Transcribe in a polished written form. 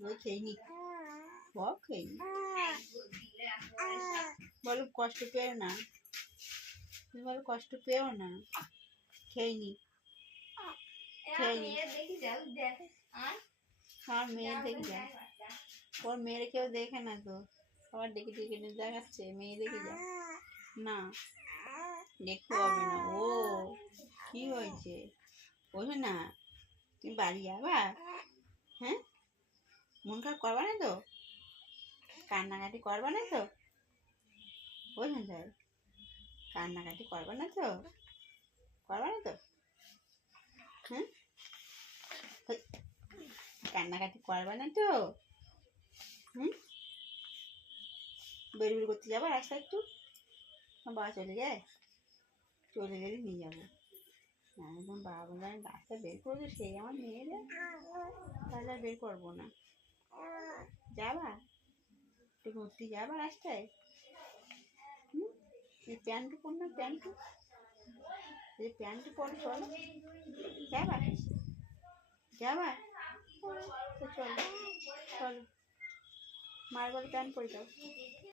দই খেয়ে নি, খেয়ে নি, বলো কষ্ট পেও না, তুমি বলো কষ্ট পেও না, খেয়ে নি, খেয়ে নি। আমার মেয়ে দেখে যা, ওর মেয়ের কেউ দেখে না তো, সবার ডেকে ডেকে দেখাচ্ছে মেয়ে দেখে যা না, দেখতে হবে না। ও কি হয়েছে, বোঝো না, তুমি বাড়ি যাবা? হ্যাঁ, মন খারাপ করবা না তো, কান্নাকাটি করবা না তো, বোঝেন স্যার, কান্নাকাটি করবা না তো, করবা না তো, হ্যাঁ, কান্নাকাটি করবা না তো, হুম, বেরবের করতে যাবো রাস্তা একটু, বাবা চলে যায়, চলে গেলে নিয়ে যাবো, না এখন বাবা বলে রাস্তা বের করবো, সেই আমার মেয়েরা, তাহলে আর বের করবো না। যাবা একটু ঘুরতে, যাবা রাস্তায়, হুম, এই প্যান্টু পর না, প্যান্টু, এই প্যান্টু পরে চলো, যাবা, যাবা, তো চলো, চলো, মার বলে প্যান্ট পরে যাও।